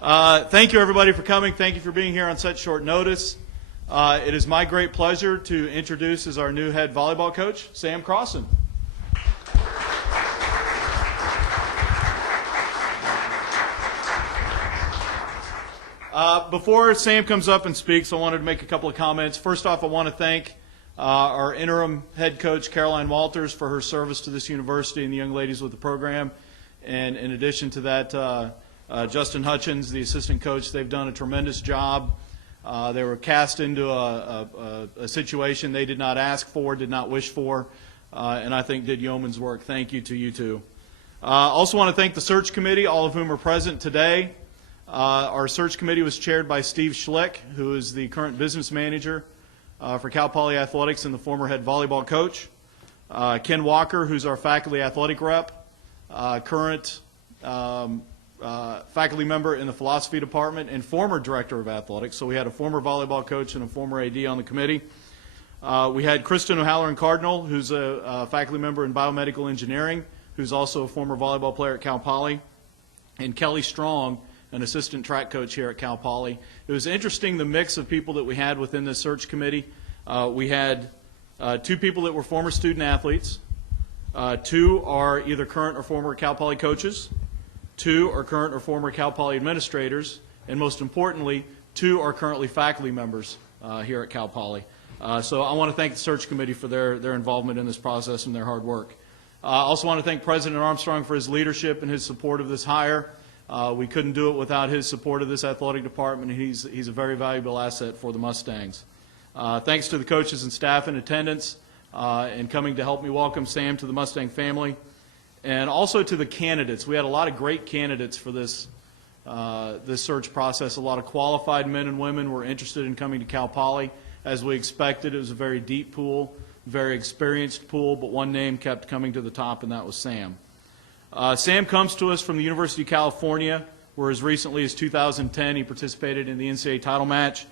Thank you, everybody, for coming. Thank you for being here on such short notice. It is my great pleasure to introduce as our new head volleyball coach, Sam Crosson. Before Sam comes up and speaks, I wanted to make a couple of comments. First off, I want to thank our interim head coach, Caroline Walters, for her service to this university and the young ladies with the program. And in addition to that, Justin Hutchins, the assistant coach, they've done a tremendous job. They were cast into a situation they did not ask for, did not wish for, and I think did yeoman's work. Thank you to you two. Also want to thank the search committee, all of whom are present today. Our search committee was chaired by Steve Schlick, who is the current business manager for Cal Poly Athletics and the former head volleyball coach. Ken Walker, who's our faculty athletic rep, current faculty member in the philosophy department and former director of athletics. So we had a former volleyball coach and a former AD on the committee. We had Kristen O'Halloran-Cardinal, who's a faculty member in biomedical engineering, who's also a former volleyball player at Cal Poly, and Kelly Strong, an assistant track coach here at Cal Poly. It was interesting, the mix of people that we had within this search committee. We had two people that were former student athletes. Two are either current or former Cal Poly coaches. Two are current or former Cal Poly administrators. And most importantly, two are currently faculty members here at Cal Poly. So I want to thank the search committee for their involvement in this process and their hard work. I also want to thank President Armstrong for his leadership and his support of this hire. We couldn't do it without his support of this athletic department. He's a very valuable asset for the Mustangs. Thanks to the coaches and staff in attendance and coming to help me welcome Sam to the Mustang family. And also to the candidates. We had a lot of great candidates for this search process. A lot of qualified men and women were interested in coming to Cal Poly. As we expected, it was a very deep pool, very experienced pool, but one name kept coming to the top, and that was Sam. Sam comes to us from the University of California, where as recently as 2010 he participated in the NCAA title match.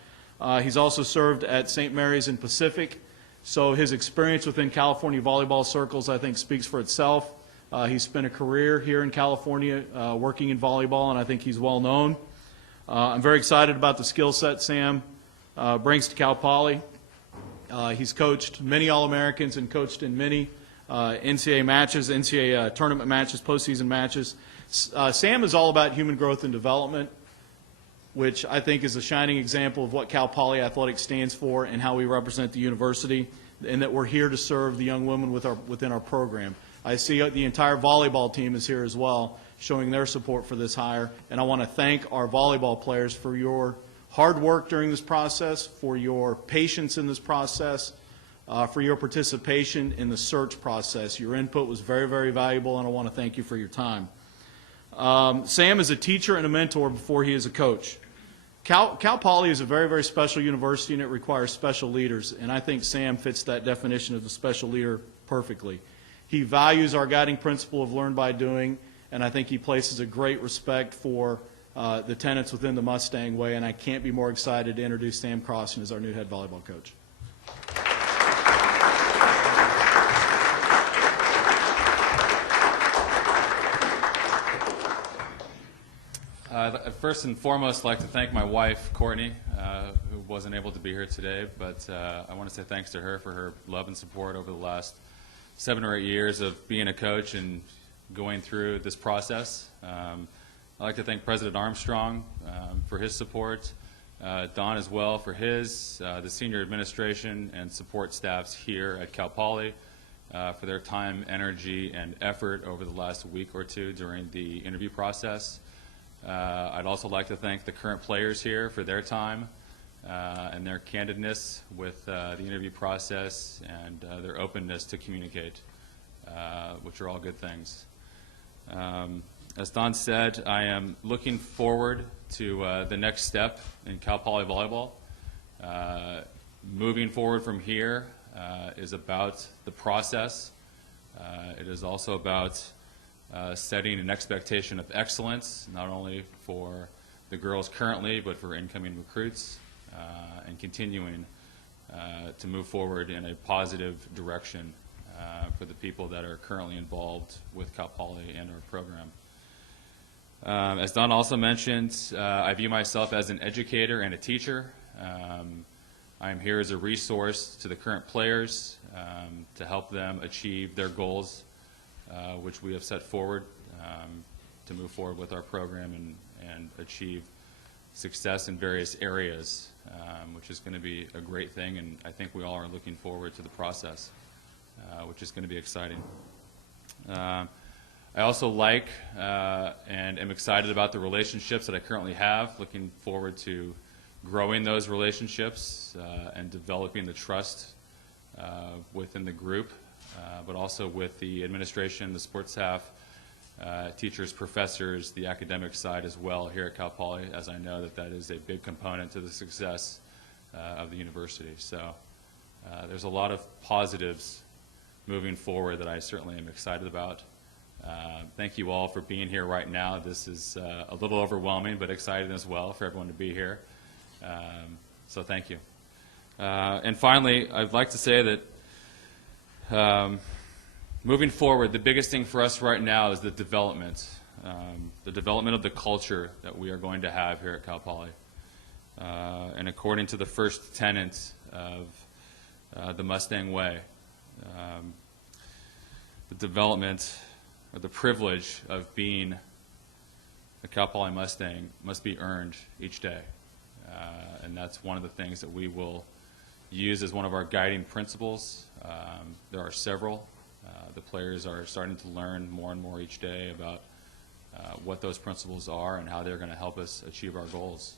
He's also served at St. Mary's in Pacific, so his experience within California volleyball circles, I think, speaks for itself. He spent a career here in California working in volleyball, and I think he's well known. I'm very excited about the skill set Sam brings to Cal Poly. He's coached many All-Americans and coached in many NCAA matches, NCAA tournament matches, postseason matches. Sam is all about human growth and development, which I think is a shining example of what Cal Poly Athletics stands for and how we represent the university, and that we're here to serve the young women within our program. I see the entire volleyball team is here as well, showing their support for this hire, and I want to thank our volleyball players for your hard work during this process, for your patience in this process, for your participation in the search process. Your input was very, very valuable, and I want to thank you for your time. Sam is a teacher and a mentor before he is a coach. Cal Poly is a very, very special university, and it requires special leaders, and I think Sam fits that definition of the special leader perfectly. He values our guiding principle of learn by doing, and I think he places a great respect for the tenets within the Mustang way, and I can't be more excited to introduce Sam Crosson as our new head volleyball coach. I'd first and foremost like to thank my wife, Courtney, who wasn't able to be here today, but I want to say thanks to her for her love and support over the last 7 or 8 years of being a coach and going through this process. I'd like to thank President Armstrong for his support, Don as well for his, the senior administration and support staffs here at Cal Poly for their time, energy, and effort over the last week or two during the interview process. I'd also like to thank the current players here for their time and their candidness with the interview process and their openness to communicate, which are all good things. As Don said, I am looking forward to the next step in Cal Poly volleyball. Moving forward from here is about the process. It is also about setting an expectation of excellence, not only for the girls currently, but for incoming recruits, and continuing to move forward in a positive direction for the people that are currently involved with Cal Poly and our program. As Don also mentioned, I view myself as an educator and a teacher. I am here as a resource to the current players to help them achieve their goals, which we have set forward to move forward with our program and achieve success in various areas, which is going to be a great thing, and I think we all are looking forward to the process, which is going to be exciting. I also like and am excited about the relationships that I currently have, looking forward to growing those relationships and developing the trust within the group, but also with the administration, the sports staff, teachers, professors, the academic side as well here at Cal Poly, as I know that that is a big component to the success of the university. So there's a lot of positives moving forward that I certainly am excited about. Thank you all for being here right now. This is a little overwhelming, but exciting as well for everyone to be here. So thank you. And finally, I'd like to say that moving forward, the biggest thing for us right now is the development of the culture that we are going to have here at Cal Poly. And according to the first tenet of the Mustang Way, the development or the privilege of being a Cal Poly Mustang must be earned each day. And that's one of the things that we will use as one of our guiding principles. There are several. The players are starting to learn more and more each day about what those principles are and how they're going to help us achieve our goals.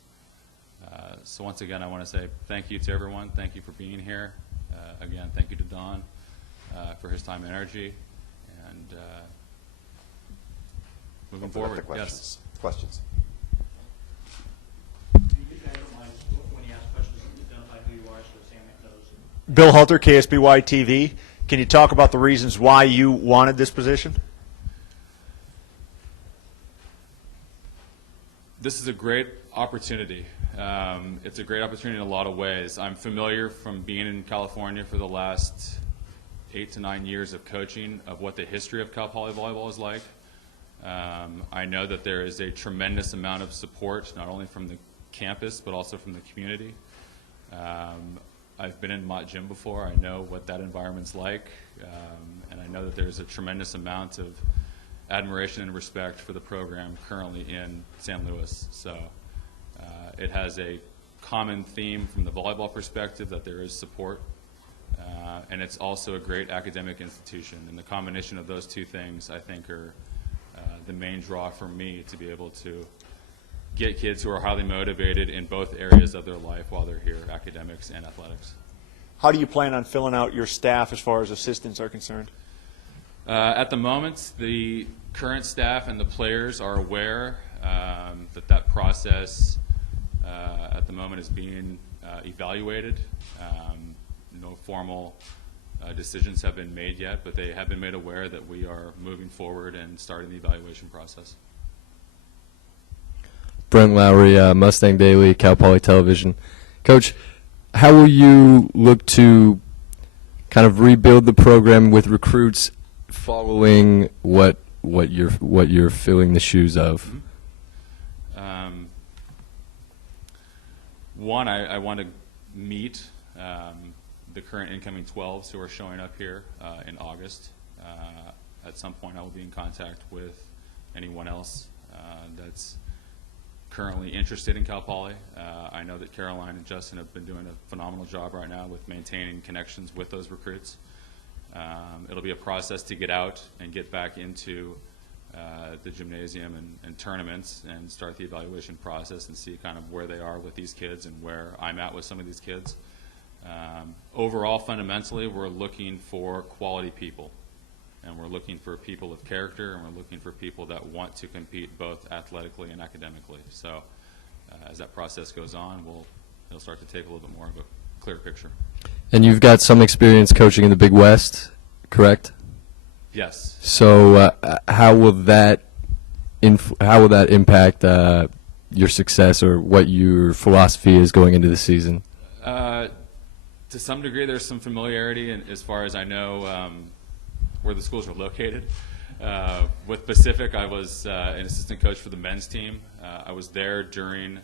So once again, I want to say thank you to everyone. Thank you for being here. Again, thank you to Don for his time and energy. And moving forward, yes. Questions? Bill Halter, KSBY TV. Can you talk about the reasons why you wanted this position? This is a great opportunity. It's a great opportunity in a lot of ways. I'm familiar from being in California for the last 8 to 9 years of coaching of what the history of Cal Poly volleyball is like. I know that there is a tremendous amount of support, not only from the campus, but also from the community. I've been in Mott Gym before. I know what that environment's like, and I know that there's a tremendous amount of admiration and respect for the program currently in San Luis. So it has a common theme from the volleyball perspective that there is support, and it's also a great academic institution. And the combination of those two things, I think, are the main draw for me to be able to get kids who are highly motivated in both areas of their life while they're here, academics and athletics. How do you plan on filling out your staff as far as assistants are concerned? At the moment, the current staff and the players are aware that process at the moment is being evaluated. No formal decisions have been made yet, but they have been made aware that we are moving forward and starting the evaluation process. Brent Lowry, Mustang Daily, Cal Poly Television. Coach, how will you look to kind of rebuild the program with recruits following what you're filling the shoes of? One, I want to meet the current incoming 12s who are showing up here in August. At some point, I will be in contact with anyone else that's currently interested in Cal Poly. I know that Caroline and Justin have been doing a phenomenal job right now with maintaining connections with those recruits. It'll be a process to get out and get back into the gymnasium and tournaments and start the evaluation process and see kind of where they are with these kids and where I'm at with some of these kids. Overall, fundamentally, we're looking for quality people. And we're looking for people of character, and we're looking for people that want to compete both athletically and academically. So as that process goes on, it'll start to take a little bit more of a clear picture. And you've got some experience coaching in the Big West, correct? Yes. So how will that impact your success, or what your philosophy is going into the season? To some degree, there's some familiarity, and as far as I know, where the schools are located. With Pacific, I was an assistant coach for the men's team. I was there during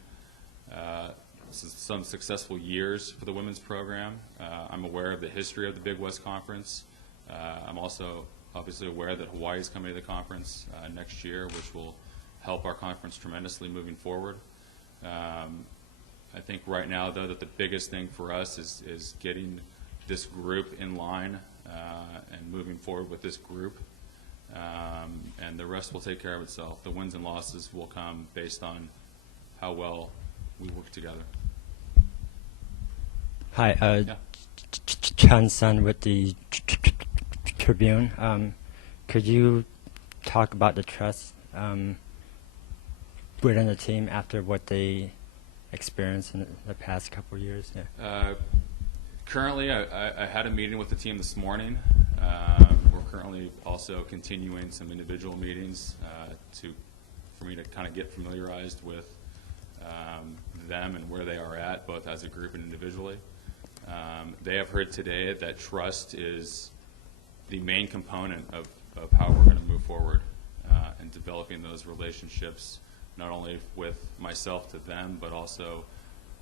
some successful years for the women's program. I'm aware of the history of the Big West Conference. I'm also obviously aware that Hawaii is coming to the conference next year, which will help our conference tremendously moving forward. I think right now, though, that the biggest thing for us is getting this group in line and moving forward with this group. And the rest will take care of itself. The wins and losses will come based on how well we work together. Hi, Yeah. Chan Sun with the Tribune. Could you talk about the trust within the team after what they experienced in the past couple of years? Yeah. Currently, I had a meeting with the team this morning. We're currently also continuing some individual meetings for me to kind of get familiarized with them and where they are at, both as a group and individually. They have heard today that trust is the main component of how we're going to move forward and developing those relationships, not only with myself to them, but also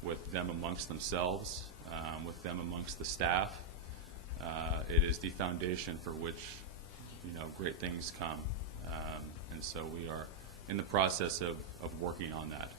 with them amongst themselves, with them amongst the staff. It is the foundation for which, great things come. And so we are in the process of working on that.